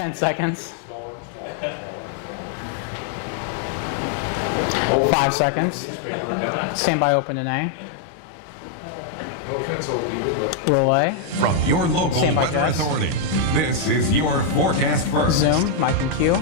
10 seconds. 5 seconds. Stand by open and A. Roll A. From your local Standby weather Jess. authority, this is your forecast first. Zoom, Mike and Q.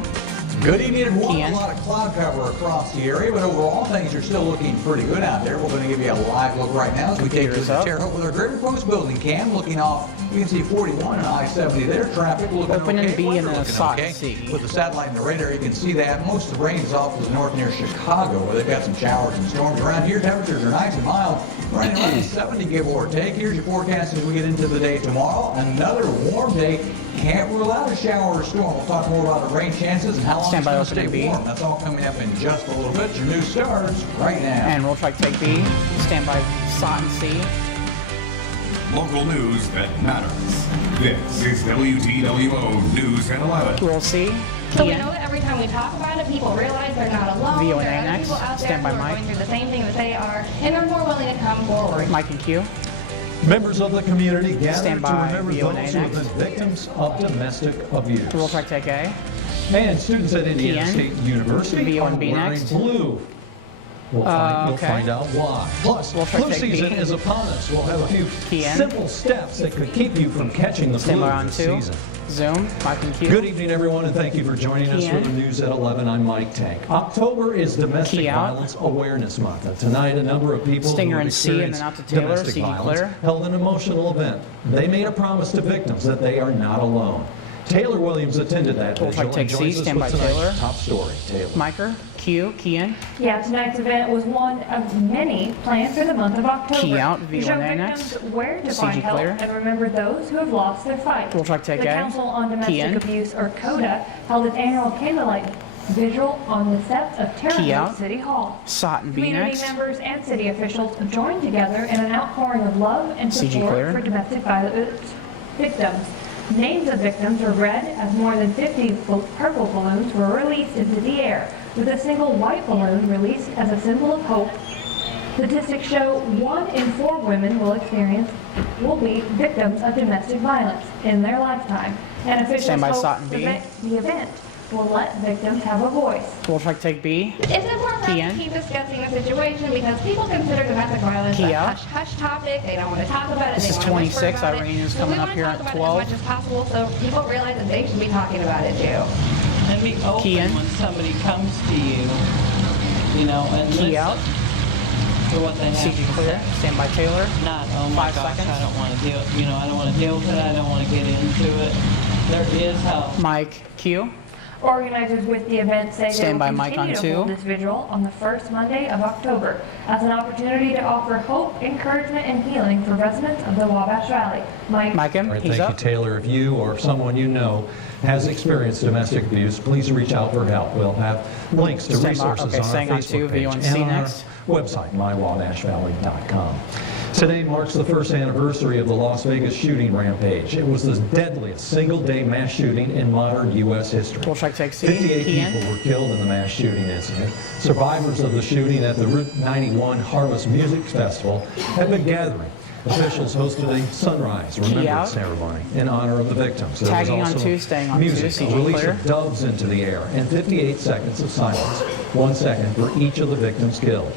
Good evening, everyone. Ian. A lot of cloud cover across the area, but overall things are still looking pretty good out there. We're going to give you a live look right now as we take you to Computers the up. Terre Haute with our Greater Post building cam. Looking off, you can see 41 and I-70 there. Traffic looking Open okay. and B Weather and then a looking SOT okay. C. With the satellite and the radar, you can see that. Most of the rain is off to the north near Chicago, where they've got some showers and storms around here. Temperatures are nice and mild, right around 70 give or take. Here's your forecast as we get into the day tomorrow. Another warm day. Can't rule out a shower or storm. We'll talk more about the rain chances and how long Stand it's by going to open stay and B. warm. That's all coming up in just a little bit. Your news starts right now. And roll track take B. Stand by SOT and C. Local news that matters. This is WTWO News at 11. Roll C. So we Ian. know that every time we talk about it, people realize they're not alone. VO and There A are other next. people out there Stand by who are Mike. going through the same thing that they are, and are more willing to come forward. Mike and Q. Members of the community gather Stand to by, remember VO&A those who have next. been victims of domestic abuse. Roll track take A. And students at Indiana Ian. State University VO are and B wearing next. blue. We'll find okay. out why. Plus, We'll try flu to take season B. is upon us. We'll have a few Ian. simple steps that could keep you from catching the Stand flu by on this 2. season. Zoom, Mike and Q. Good evening, everyone, and thank you for joining us for Ian. the News at 11. I'm Mike Tank. October is Domestic Key out. Violence Awareness Month, and tonight a number of people Stinger who have and C, and experienced then out to Taylor, domestic CD violence clear. held an emotional event. They made a promise to victims that they are not alone. Taylor Williams attended that We'll try vigil to and take joins C, us stand with by tonight's Taylor. top story. Taylor. Miker, Q, Kian. Yeah, tonight's event was one of many planned for the month of October. Key out, to show V1A victims next. where to CG find help clear. and remember those who have lost their fight. We'll try to take The A. Council on Domestic Key in. Abuse, or CODA, held its annual candlelight vigil on the steps of Terre Key Haute out. City Hall. SOT and B Community next. members and city officials joined together in an outpouring of love and CG support clear. for domestic violence victims. Names of victims were read as more than 50 purple balloons were released into the air, with a single white balloon released as a symbol of hope. Statistics show 1 in 4 women will be victims of domestic violence in their lifetime, and officials Stand by hope SOT and B. the event will let victims have a voice. We'll try to take B. It's important for us Ian. to keep discussing the situation because people consider domestic violence Key a out. hush-hush topic. They don't want to talk about it. This they is want to whisper 26. about it. Irene is So coming we up want to here talk at about 12. it as much as possible so people realize that they should be talking about it too. And be open Key in. when somebody comes to you, and Key listen out. to what they have CG to clear. say. Stand by Taylor. Not, oh my 5 gosh, seconds. I don't want to deal, I don't want to deal with it, I don't want to get into it. There is help. Mike, Q. Organizers with the event say they Stand will by Mike continue on to 2. hold this vigil on the first Monday of October as an opportunity to offer hope, encouragement, and healing for residents of the Wabash Valley. Mike him. All right, He's thank you, up. Taylor. If you or someone you know has experienced domestic abuse, please reach out for help. We'll have links to Stand by. resources Okay, on our staying on Facebook 2, page V1C and on our next. website, mywabashvalley.com. Today marks the first anniversary of the Las Vegas shooting rampage. It was the deadliest single-day mass shooting in modern U.S. history. We'll try to take C. 58 Kian. people were killed in the mass shooting incident. Survivors of the shooting at the Route 91 Harvest Music Festival have been gathering. Officials hosted a sunrise out. remembrance ceremony in honor of the victims. There was Tagging on also 2, staying on 2, music, CG a release clear. of doves into the air, and 58 seconds of silence, 1 second for each of the victims killed.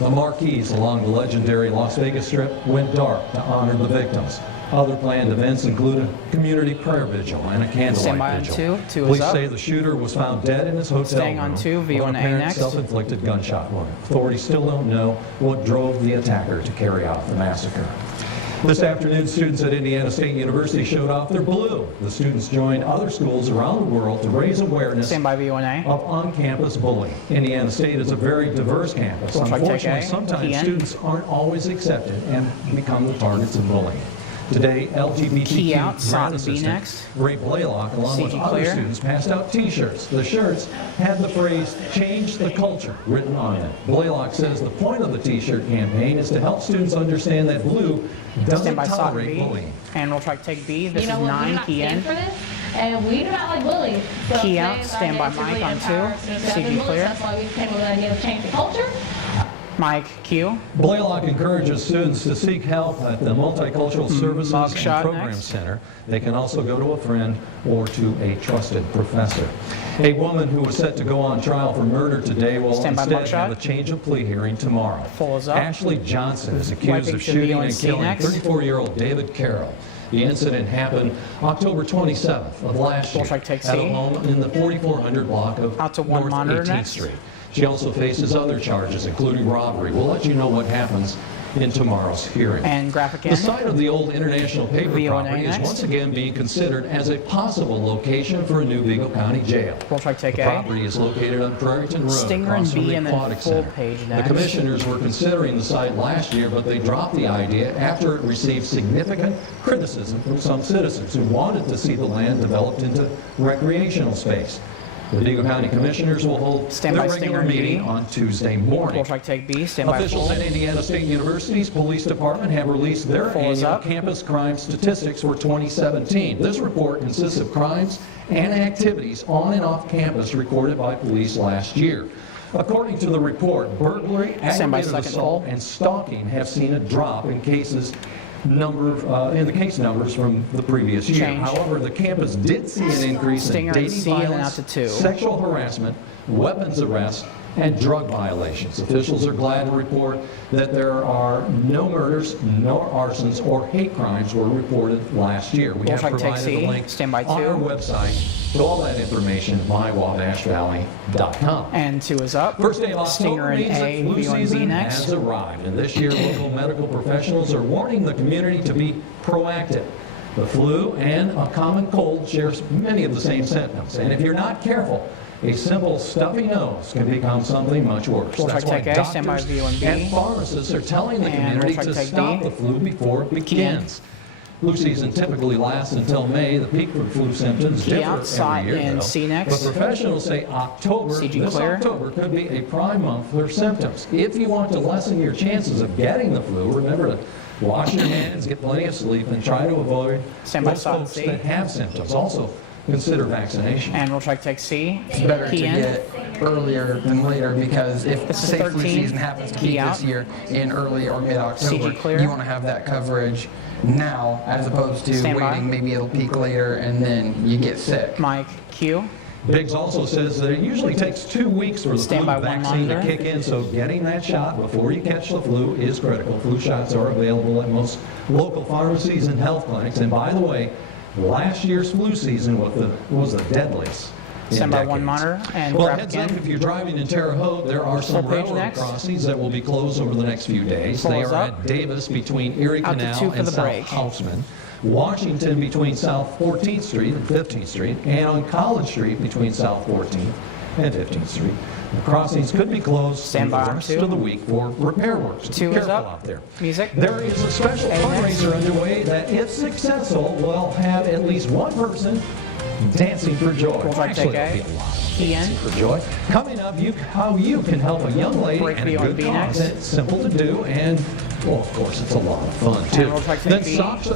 The marquees along the legendary Las Vegas Strip went dark to honor the victims. Other planned events include a community prayer vigil and a Stand by candlelight on vigil. 2. 2 is Police up. say the shooter was found dead in his hotel Staying on room 2, of an V1A apparent next. self-inflicted gunshot wound. Authorities still don't know what drove the attacker to carry out the massacre. This afternoon, students at Indiana State University showed off their blue. The students joined other schools around the world to raise awareness Stand by V1A. of on-campus bullying. Indiana State is a very diverse campus. We'll try to take Unfortunately, A. sometimes Ian. students aren't always accepted and become the targets of bullying. Today, Key LGBTQ out, grad SOT and B assistant next. Ray Blaylock, along with CG other clear. students, passed out T-shirts. The shirts had the phrase "Change the Culture" written on it. Blaylock says the point of the T-shirt campaign is to help students understand that blue doesn't Stand by SOT and tolerate B. bullying. And we'll try to take B. This You know is what? 9. We do not Key stand in. for this, and we do not like bullying. So Key today out, is our stand day by to Mike really on empower 2. students that have been CG bullied. clear. That's why we came with the idea of change the culture. Mike Q. Blaylock encourages students to seek help at the Multicultural Services Mugshot and Program next. Center. They can also go to a friend or to a trusted professor. A woman who was set to go on trial for murder today will Stand by instead have mugshot. a change of plea hearing tomorrow. Full is up. Ashley Johnson is accused Wiping of to shooting and VONC killing next. 34-year-old David Carroll. The incident happened October 27th of last year Bullstrike take at a C. home in the 4400 block of Out to one North monitor 18th next. Street. She also faces other charges, including robbery. We'll let you know what happens in tomorrow's hearing. And graphic The in. site of the old International Paper VONA property is next. once again being considered as a possible location for a new Vigo County jail. Bullstrike take The A. property is located on Prairieton Road, Stinger across and from B, the and then Aquatic full Center. page The next. commissioners were considering the site last year, but they dropped the idea after it received significant criticism from some citizens who wanted to see the land developed into recreational space. The Vigo County Commissioners will hold Stand their by regular Stinger and meeting B. on Tuesday morning. Bullstrike take B. Stand by Officials full. at Indiana State University's Police Department have released their Full is annual up. campus crime statistics for 2017. This report consists of crimes and activities on and off campus recorded by police last year. According to the report, burglary, Stand by aggravated second assault, full. and stalking have seen a drop in cases in the case numbers from the previous year. Change. However, the campus did see an increase Stinger in and dating C, and then violence, out to 2. sexual harassment, weapons arrests, and drug violations. Officials are glad to report that there are no murders, no arsons, or hate crimes were reported last year. We have Bullstrike take provided C. a link Stand by on 2. our website to all that information at mywabashvalley.com. And 2 is up. First day of Stinger October and means that A. flu VONB season next. has arrived, and this year local medical professionals are warning the community to be proactive. The flu and a common cold shares many of the same symptoms, and if you're not careful, a simple stuffy nose can become something much worse. Bullstrike That's why take A, stand by doctors VONB. and pharmacists are telling the And community bullstrike to take stop B. the flu before it begins. Flu season typically lasts until May. The peak for flu symptoms Key differ outside every year, and though. C next. But professionals say CG this clear. October could be a prime month for symptoms. If you want to lessen your chances of getting the flu, remember to wash your hands, get plenty of sleep, and try to avoid Stand by those side folks C. that have symptoms. Also, consider vaccination. And we'll try to take C. It's better to Key in. get earlier than later, because if This is say flu 13. season happens to Key peak out. this year in early or mid-October, CG clear. you want to have that coverage now as opposed to Stand by. waiting. Maybe it'll peak later and then you get sick. Mike Q. Biggs also says that it usually takes 2 weeks for the Stand flu by one vaccine to monitor. kick in, so getting that shot before you catch the flu is critical. Flu shots are available at most local pharmacies and health clinics. And by the way, last year's flu season was the deadliest. in Stand by one decades. monitor and Well, grab heads up, again. if you're driving in Terre Haute, there are some Full page railroad next. crossings that will be closed over the next few days. Full they is are up. at Davis between Erie Out to Canal 2 for and the South break. Houseman, Washington between South 14th Street and 15th Street, and on College Street between South 14th and 15th Street. The crossings could be closed Stand through by the on rest 2. of the week for repair work. So 2 be is careful up. out there. Music. There is a special A next. fundraiser underway that, if successful, will have at least one person dancing for joy. We'll try to Actually, take there'll A. be a lot of Key in. dancing for joy. Coming up, how you can help a young lady Break and a B on good B cause. next. It's simple to do, and well, of course, it's a lot of fun too. we'll try to Then take B. soccer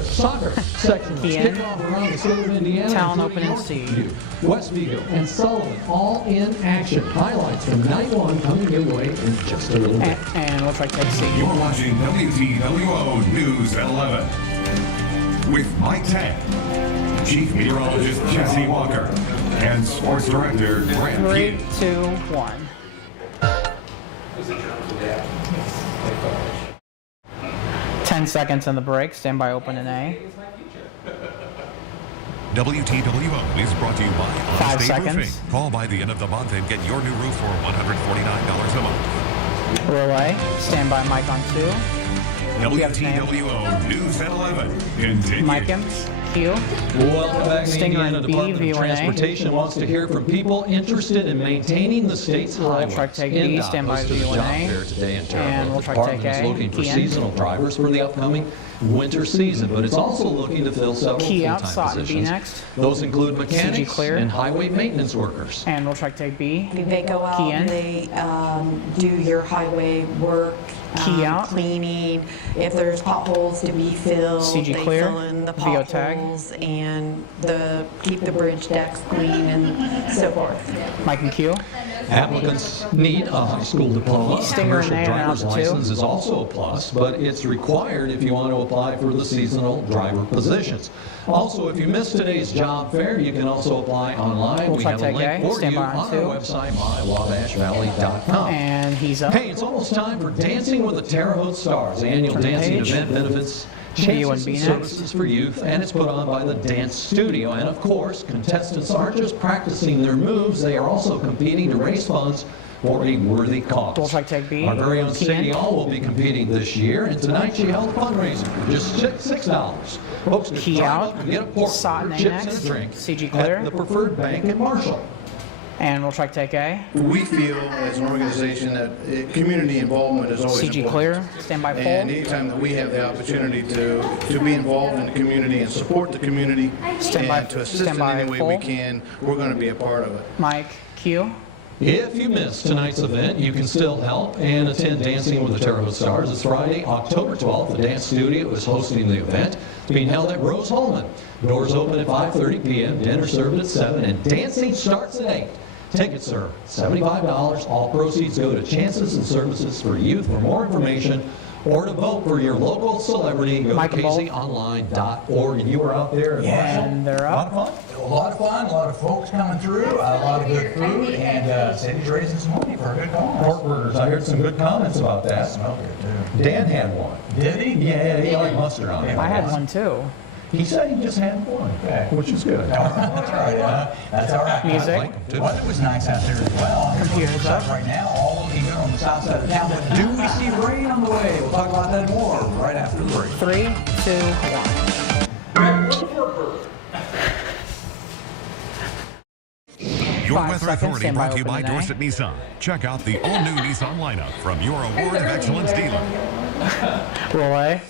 sectionals Key in. kick off around the state of Indiana. Talon including open and C. Yorkview, West Vigo, and Sullivan, all in action. Highlights from night one coming your way in just a little bit. And we'll try to take C. You're watching WTWO News at 11 with Mike Tang, Chief Meteorologist Jesse Walker, and Sports Director Grant 3, Hughes. 2, 1. Ten seconds in the break. Stand by open and A. WTWO is brought to you by 5 Allstate seconds. Roofing. Call by the end of the month and get your new roof for $149 a month. Relay. Stand by Mike on 2. have his name. WTWO News at 11 continues. Mike Imps. Q. Welcome back. The Stinger Indiana and B, Department of VONA. Transportation wants to hear from people interested in maintaining the state's We'll highways. try to take B, NDOT stand by hosted a job VONA. fair today in Terre Haute. And we'll The try to take department is A. looking for Key in. seasonal drivers for the upcoming winter season, but it's also looking to fill several Key full-time outside and B positions. next. Those include mechanics clear. and highway maintenance workers. And we'll try to take B. They go out Key in. and they do your highway work, Key out. cleaning. If there's potholes to be filled, CG they clear. fill in the VO tag. potholes and keep the bridge decks clean and so forth. Mike and Q. Applicants need a high school diploma. Stinger Commercial name driver's out too. license is also a plus, but it's required if you want to apply for the seasonal driver positions. Also, if you missed today's job fair, you can also apply online. We'll We have a take link A. for Stand you by on on our two. website, mywabashvalley.com. And he's up. Hey, it's almost time for Dancing with the Terre Haute Stars. The annual Turn the dancing page. event benefits You chances wouldn't be and next. services for youth, and it's put on by the Dance Studio. And of course, contestants aren't just practicing their moves, they are also competing to raise funds for a worthy cause. Bullseye take B. Our very own PN. Sadie Hall will be competing this year, and tonight she held a fundraiser for just $6. Folks can Key drive out. up and get a pork, Sot chips, next. and a drink CG clear. at the Preferred Bank in Marshall. And we'll try to take A. We feel as an organization that community involvement is always CG important. clear. Stand by pole. And anytime that we have the opportunity to be involved in the community and support the community Stand by- and to assist stand in by any way pole. we can, we're going to be a part of it. Mike Q. If you missed tonight's event, you can still help and attend Dancing with the Terre Haute Stars. It's Friday, October 12th. The Dance Studio is hosting the event. It's being held at Rose Holman. Doors open at 5:30 p.m., dinner served at 7, and dancing starts at 8. Tickets are $75. All proceeds go to Chances and Services for Youth. For more information or to vote for your local celebrity, go to Michael Ball. kzonline.org. And you were out there. And they're up. A lot of fun, a lot of folks coming through, a lot of good food, and Cindy's raising some money for a good cause. Pork burgers. I heard some good comments about that. Smell good too. Dan had one. Did he? Yeah, he liked mustard on it. I had one too. He said he just had one, Okay. which is good. That's all right. That's all right. Music. The weather was nice out there as well. Computers up. Right now, all looking good on the south side of town. But do we see rain on the way? We'll talk about that more right after the break. 3, 2, 1. Your 5 Weather seconds, Authority stand by brought to you by open today. Dorset Nissan. Check out the all-new Nissan lineup from your Award of Excellence dealer. Roll A.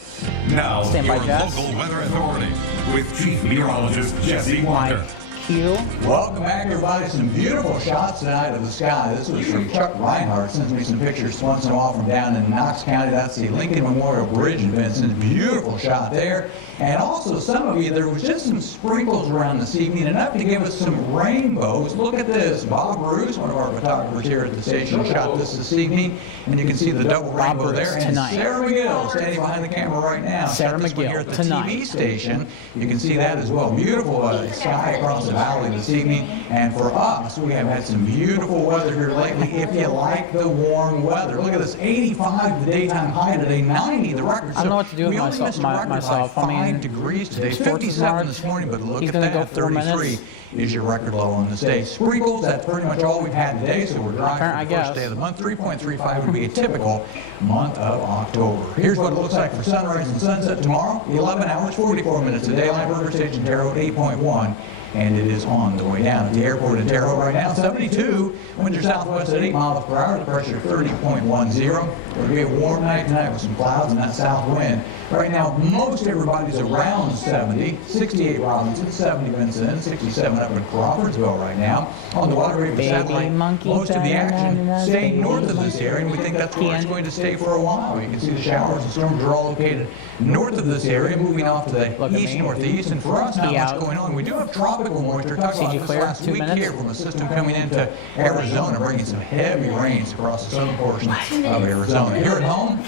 Now, Stand by, your Jess. local weather authority with Chief Meteorologist Jesse Walker. Mike Q. Welcome back, everybody. Some beautiful shots tonight of the sky. This was from Chuck Reinhardt. Sends me some pictures once in a while from down in Knox County. That's the Lincoln Memorial Bridge in Vincent. Beautiful shot there. And also, some of you, there was just some sprinkles around this evening, enough to give us some rainbows. Look at this. Bob Bruce, one of our photographers here at the station, shot this evening. And you can see the double rainbow Bruce there. And tonight. Sarah McGill standing behind the camera right now. Sarah Shot this one McGill here at the tonight. TV station. You can see that as well. Beautiful sky across the valley this evening. And for us, we have had some beautiful weather here lately. If you like the warm weather, look at this: 85 the daytime high today, 90 the record. I don't know what to do with we only myself- missed the record myself. by I mean, 5 degrees today. Sports is 57 March. this morning, but look He's at gonna that. go 4 33 minutes. is your record low on this day. Sprinkles, that's pretty much all we've had today, so we're dry for I the first guess. day of the month. 3.35 would be a typical month of October. Here's what it looks like for sunrise and sunset tomorrow. 11 hours, 44 minutes. A daylight burger station, Terre Haute 8.1. And it is on the way down at the airport in Terre Haute right now. 72, winds are southwest at 8 miles per hour. The pressure 30.10. It'll be a warm night tonight with some clouds and that south wind. Right now, most everybody's around 70. 68 Robinson, 70 Vincent, 67 up in Crawfordsville right now. On the water rate Baby satellite, monkey, most of the action da-da-da-da, staying baby north of this area, and we think that's where it's going to stay for a while. You can see the showers and storms are all located north of this area, moving off to Look the at east me. northeast. And for us, not Key much out. going on. We do have tropical moisture. Talked about CG this clear, last 2 week minutes. here from a system coming into Arizona, bringing some heavy rains across the southern portion of Arizona. Here at home,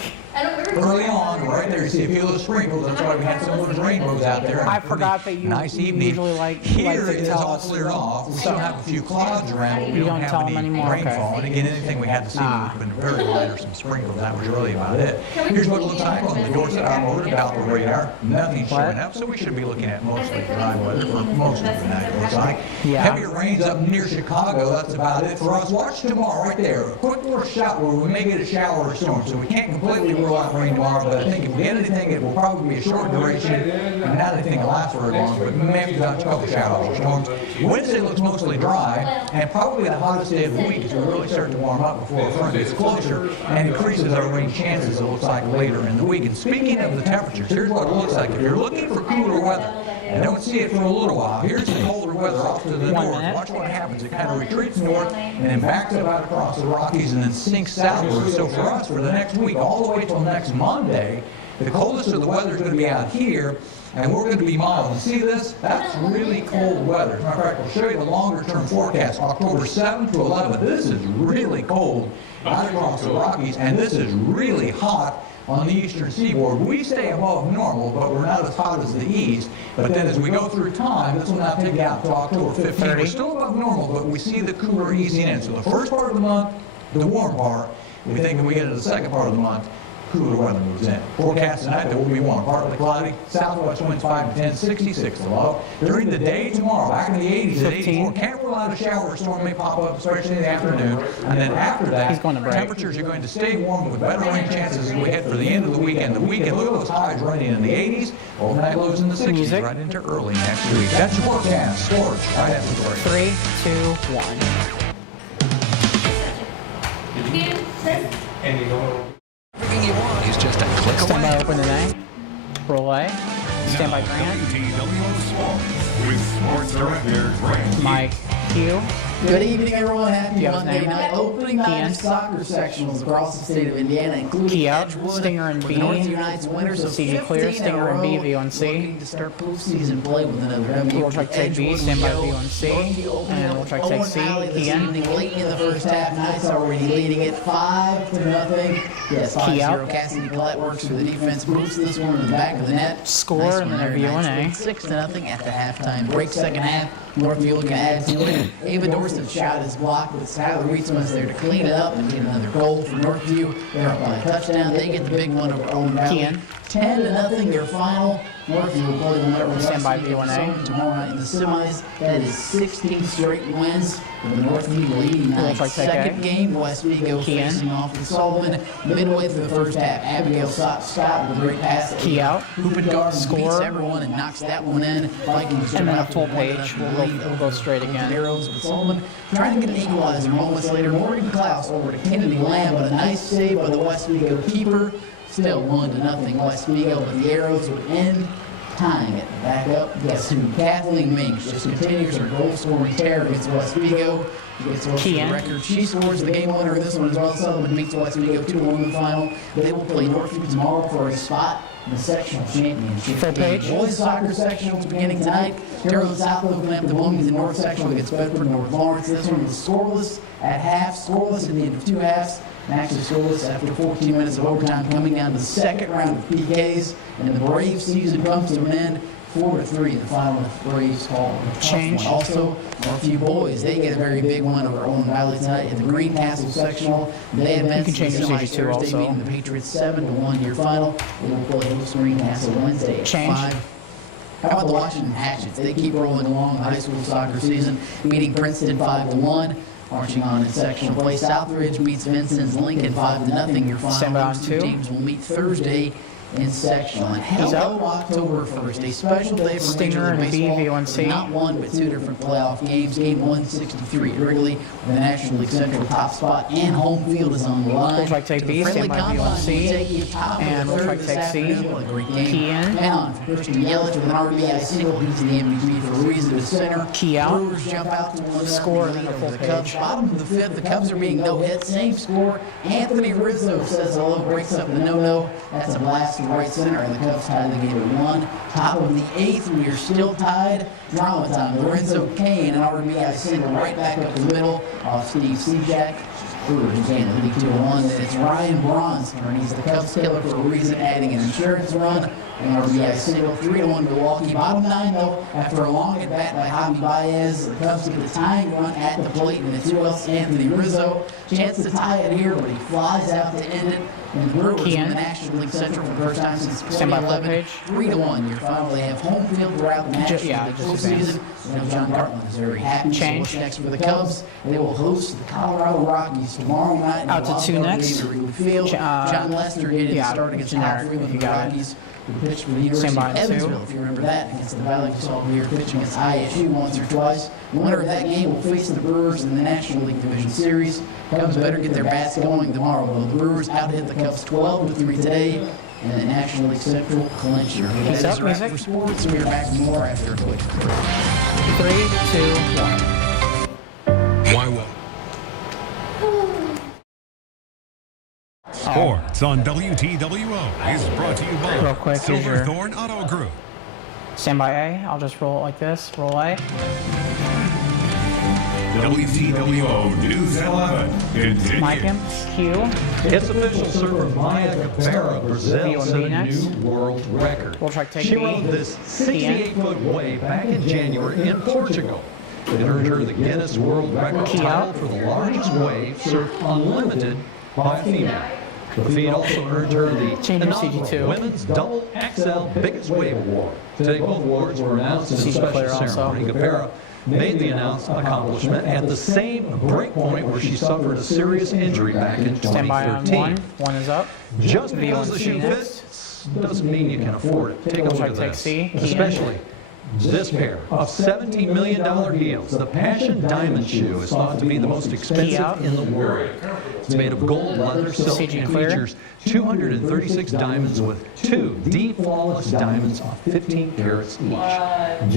early on, right there, you see a few little sprinkles. That's why we had some of those rainbows out there. I forgot that you nice evening. usually like Here to it is tell all us. cleared off. We still have a few clouds around, but we You don't don't tell have them any anymore? rainfall. Okay. And again, anything we had this evening Ah. has been very light or some sprinkles. That was really about it. Here's what it looks like on the Dorset Automotive Doppler radar. Nothing showing up, so we should be looking at mostly dry weather for most of the night, it looks like. Yeah. Heavier rains up near Chicago. That's about it for us. Watch tomorrow right there. A quick little shot where we may get a shower or storm. So we can't completely rule out rain tomorrow, but I think if we get anything, it will probably be a short duration and not anything that lasts very long, but maybe about a couple showers or storms. Wednesday looks mostly dry and probably the hottest day of the week as we really start to warm up before a front gets closer and increases our rain chances, it looks like, later in the week. And speaking of the temperatures, here's what it looks like. If you're looking for cooler weather, and don't see it for a little while, here's the colder weather off to the 1 north. minute. Watch what happens. It kind of retreats north and then backs up out across the Rockies and then sinks southward. So for us, for the next week, all the way till next Monday, the coldest of the weather is going to be out here. and we're going to be mild. You see this? That's really cold weather. As a matter of fact, we'll show you the longer-term forecast, October 7th to 11th. This is really cold out across the Rockies, and this is really hot on the eastern seaboard. We stay above normal, but we're not as hot as the east. But then as we go through time, this will not take you out to October 15th. We're still above normal, but we see the cooler easing in. So the first part of the month, the warm part, we think when we get into the second part of the month, cooler weather moves in. Forecast tonight, there will be warm, partly cloudy. Southwest winds 5 to 10, 66 the low. During the day tomorrow, back in the 80s at 84, can't rule out a shower or storm may pop up, especially in the afternoon. And then after that, temperatures are going to stay warm with better rain chances as we head for the end of the weekend. The weekend, look at those highs running in the 80s, overnight lows in the 60s, right into early next week. That's your forecast. Scorch, right after the break. 3, 2, 1. Everything you want is just a click Stand by away. open today. Roll A. Stand by Now, Grant. WTWO Sports with Sports Director Grant. Mike Hugh. Good evening, everyone. Happy You have his Monday name? night. Opening night Ian. of soccer sectionals across the state of Indiana, including Key out, Edgewood, Stinger and with B. North Unites winners of CG 15 clear, in a Stinger and B, row, V1C. looking to start postseason play with another W. We'll try to take B, Edgewood stand by will go. V1C, Northview opening and up we'll try to Owen take C, Valley this Ian. evening, late in the first half. Knights already leading it 5-0. Yes, 5-0. Cassidy Collette works for the defense, moves this one in the back of the net. Score, Nice and one then a there. V1A. Knights lead 6-0 at the halftime break. Second half, Northview looking to add to it. Ava Dorsett shot is blocked, but Skylar Reitz there to clean it up and get another goal for Northview. They're up by a touchdown. They get the big one over Owen Valley. Kean. 10-0 their final. Northview will play the winner with Stand by Westview V1A. tomorrow night in the semis. That is 16 straight wins. With the Northview leading We'll try that. to take Second A. game, Westvigo Kean. facing off with Sullivan. Midway through the first half, Abigail Scott with a great pass. Key out. Hoopengard Score. beats everyone and knocks that one in. Vikings And then jump a out full with a 1-0 page. lead We'll go straight over again. the Arrows with Sullivan trying to get an equalizer. Moments later, Morgan Klaus over to Kennedy Lamb, but a nice save by the Westvigo keeper. Still 1-0 Westvigo, but the Arrows would end tying it. Back up, guess who? Kathleen Minks just continues her goal-scoring tear against Westvigo. Gets close to the Kean. record. She scores the game winner in this one as well. Sullivan beats Westvigo 2-1 in the final. They will play Northview tomorrow for a spot in the sectional championship. Full game. page. Boys soccer sectionals beginning tonight. Terrell South opening up the Wilmington North sectional against Bedford North Lawrence. This one was scoreless at half, scoreless at the end of two halves, and actually scoreless after 14 minutes of overtime, coming down to the second round of PKs. And the Braves season comes to an end. 4-3 in the final with Braves fall. Change. Also, Northview boys, they get a very big one over Owen Valley tonight in the Greencastle sectional. They advance can to change the your semis CG2 Thursday, also. beating the Patriots 7-1 year final. They will play host Greencastle Wednesday at Change. 5. How about the Washington Hatchets? They keep rolling along the high school soccer season, beating Princeton 5-1. Marching on in sectional play, Southridge meets Vincent's Lincoln 5-0 your final. Stand by on Those two two. teams will meet Thursday in sectional. And He's hello, up. October 1st, a special day for Stinger Major League and B, Baseball. V1C. Not one, but two different playoff games. Game 163 at Wrigley, with the National League Central top spot and home field is on the line. We'll try to take B, stand by V1C. And we'll try to take C. Key in. And on for Christian Yelich with an RBI single. He's the MVP for a reason to center. Key out. Brewers jump out to 1-0 Score, lead then a over full the Cubs. page. Bottom of the fifth, the Cubs are being no hit. Same score. Anthony Rizzo says hello, breaks up the no-no. That's a blast to right center, and the Cubs tie the game at 1. Top of the eighth, we are still tied. Drama time. Lorenzo Kane, an RBI single right back up the middle off Steve Sejack. Brewers again, leading 2-1. Then it's Ryan Braun's turn. He's the Cubs killer for a reason, adding an insurance run. An RBI single, 3-1 Milwaukee. Bottom 9, though, after a long at bat by Javi Baez, the Cubs get the tying run at the plate, and it's who else? Anthony Rizzo. Chance to tie it here, but he flies out to end it. And the Brewers Kean. win the National League Central for the first time since Stand by full 2011. page. 3-1. Your final, they have home field throughout the National yeah, League just postseason. You know, John Gartland is very happy. So Change. what's next for the Cubs? They will host the Colorado Rockies tomorrow night. in Out the to two Wild Card next. game at Wrigley Field. John Lester getting yeah, started against the top generic, three with you the got it. Rockies. Who pitched for the University Stand by of on two. Evansville, if you remember that, against the Valley. You saw here pitching against ISU once or twice. The winner of that game will face the Brewers in the National League Division Series. Cubs better get their bats going tomorrow, though. The Brewers out hit the Cubs 12-3 today. And the National League Central clincher. That is up, a wrap music. for sports. We are back with more after a quick break. 3, 2, 1. Why won't? Sports on WTWO is brought to you by Real quick, here's your- Silverthorne Auto Group. Stand by A. I'll just roll it like this. Roll A. WTWO News at 11 continues. Mike him. Q. It's official, surfer Maya Cabrera Brazil set a next. new world record. We'll try to take She B. rode this 68-foot wave back in January in Portugal. It earned her the Guinness World Record Key title out. for the largest wave surfed unlimited by a female. The feat also earned her the Change your inaugural CG2. Women's Double XL Biggest Wave Award. Today, both awards were announced in a CG special player also. ceremony. Cabrera made the announced accomplishment at the same breakpoint where she suffered a serious injury back in Stand by on 2013. 1. 1 is up. Just because the V1C shoe next. fits doesn't mean you can afford it. Take a We'll look try at to take this. C. Key in. Especially this pair of $17 million heels. The Passion Diamond shoe is thought to be the most expensive out. in the world. It's made of gold, leather, silk, CG and clear. features 236 diamonds with 2 deep flawless diamonds of 15 carats each.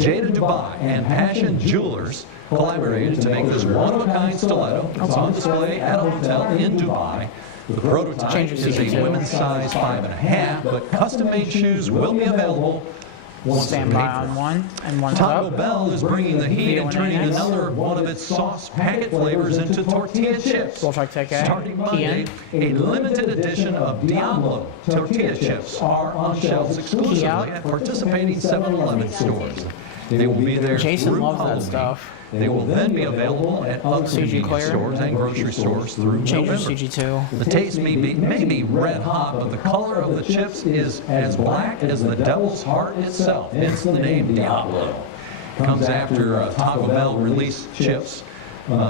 Jada Dubai and Passion Jewelers collaborated to make this one-of-a-kind stiletto. It's on display at a hotel in Dubai. The prototype Change your is a CG2. women's size 5.5, but custom-made shoes will be available once they're Stand by made on for. 1 and 1 is Taco up. Bell is bringing the heat and turning next. another one of its sauce packet flavors into tortilla chips. We'll try to take A. Starting Key in. Monday, a limited edition of Diablo tortilla chips are on shelves exclusively out. at participating 7-Eleven stores. They will be there Jason through loves that Halloween. stuff. They will then be available at other CG convenience clear. stores and grocery stores through Change your November. CG2. The taste may be red hot, but the color of the chips is as black as the devil's heart itself. Hence the name Diablo. Comes after Taco Bell released chips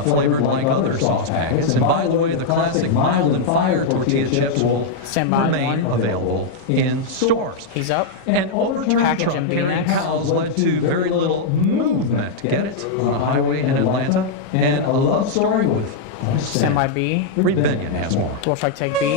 flavored like other sauce packets. And by the way, the classic mild and fire tortilla chips will Stand by remain one. available in stores. He's up. An overturned Package truck and B carrying next. cows led to very little movement, get it, on a highway in Atlanta. And a love story with Stand by B. Reed Binion has more. We'll try to take B.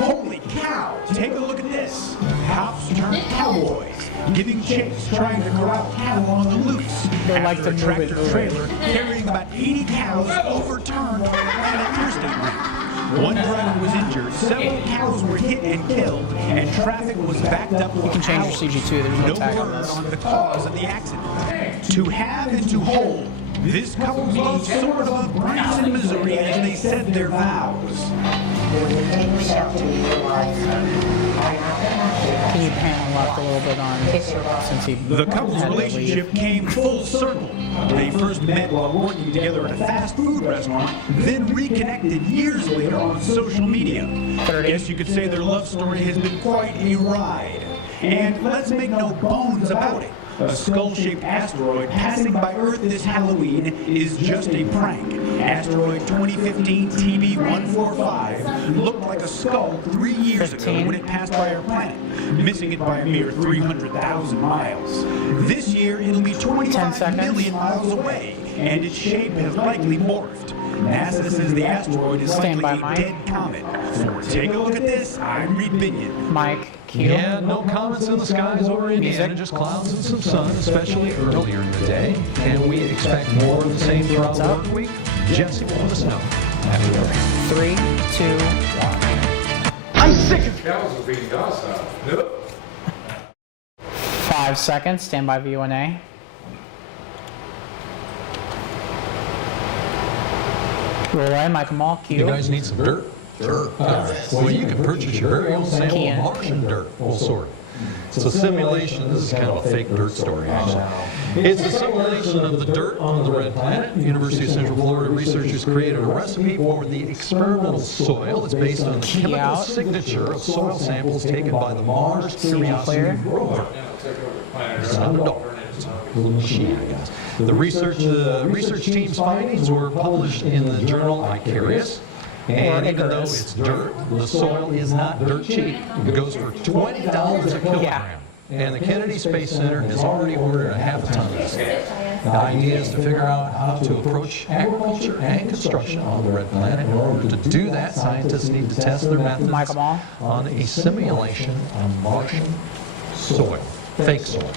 Holy cow! Take a look at this. Cops turned cowboys, giving chase, trying to corral cattle on the loose. They like After to a move it, tractor move it. trailer carrying about 80 cows overturned on an interstate route. One driver was injured, several cows were hit and killed, and traffic was backed up for You can change hours. your CG2. There's no No tag on word this. on the cause of the accident. To have and to hold, this couple made sort of a Branson, Missouri as they said their vows. Can you pan left a little bit on since he The couple's had to leave. relationship came full circle. They first met while working together at a fast food restaurant, then reconnected years later on social media. I guess you could say their love story has been quite a ride. And let's make no bones about it. A skull-shaped asteroid passing by Earth this Halloween is just a prank. Asteroid 2015 TB145 looked like a skull 3 years ago when it passed by our planet, missing it by a mere 300,000 miles. This year, it'll be 25 million miles away, and its shape has likely morphed. NASA says the asteroid is Stand likely by, a dead comet. Take a look at this. I'm Reed Binion. Mike, Q. Yeah, no comets in the skies over Indiana, just clouds and some sun, especially earlier in the day. And we expect more of the same throughout the work week. Jesse will let us know after the break. 3, 2, 1. I'm sick of Cows are being docile. Nope. 5 seconds. Stand by V1A. Roll A. Michael Mall. Q. You guys need some dirt? Sure. Well, you can purchase your very own sample of Martian dirt, full sort. It's a simulation. This is kind of a fake dirt story, actually. It's a simulation of the dirt on the red planet. University of Central Florida researchers created a recipe for the experimental soil. It's based on the chemical signature of soil samples taken by the Mars Curiosity rover. It's not a dog. It's a little machine, I guess. The research team's findings were published in the journal Icarius. And even though it's dirt, the soil is not dirt cheap. It goes for $20 a kilogram. And the Kennedy Space Center has already ordered a half a ton of this. The idea is to figure out how to approach agriculture and construction on the red planet. In order to do that, scientists need to test their methods on a simulation on Martian soil, fake soil.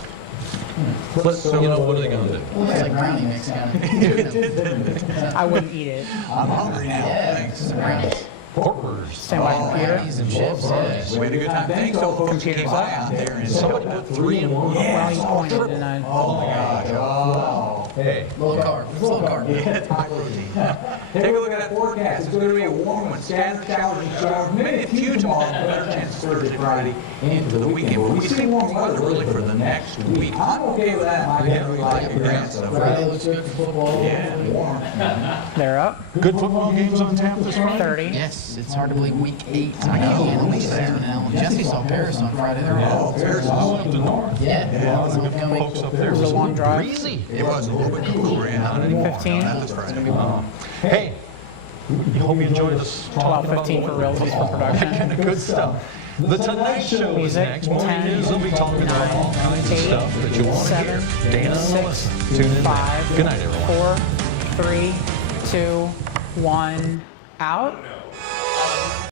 But, so, you know, what are they going to do? Looks like brownie mix kind of. I wouldn't eat it. I'm hungry now. Yeah, Thanks. brownies. Porters. Stand by computer. Patties and chips, yeah. We had a good time. Thanks, all folks. Computer's Keep an eye up. out there. And Somebody put 3 in 1. Well, you pointed and I. Oh my gosh. Oh. Hey. Low carb, low carb. High protein. Take a look at that forecast. It's going to be a warm one. Scattered showers and showers. Maybe a few tomorrow. Better chance Thursday, Friday, and for the weekend. But we see warm weather really for the next week. I'm okay with that. Mike. I really like it. Grant, so Friday looks good for football. yeah, warm. They're up. Good football games on tap this Friday? 30. Yes, it's hard to believe week 8. I can't believe there now. Jesse saw Paris on Friday. They're Oh, there's All up the north. Yeah. Lots of good folks up there. It was a long drive. Breezy. It was a little bit cooler, yeah. Not anymore. 15. That was Friday. Hey, we hope you enjoyed this. 12:15 for realties for production. Good stuff. The Tonight Show is Music, next. Morning 10, news will be talking about all kinds of 8, stuff that you want to hear. 7, Dana and 6, Melissa. Tune in. 5, Good night, everyone. 4, 3, 2, 1, out.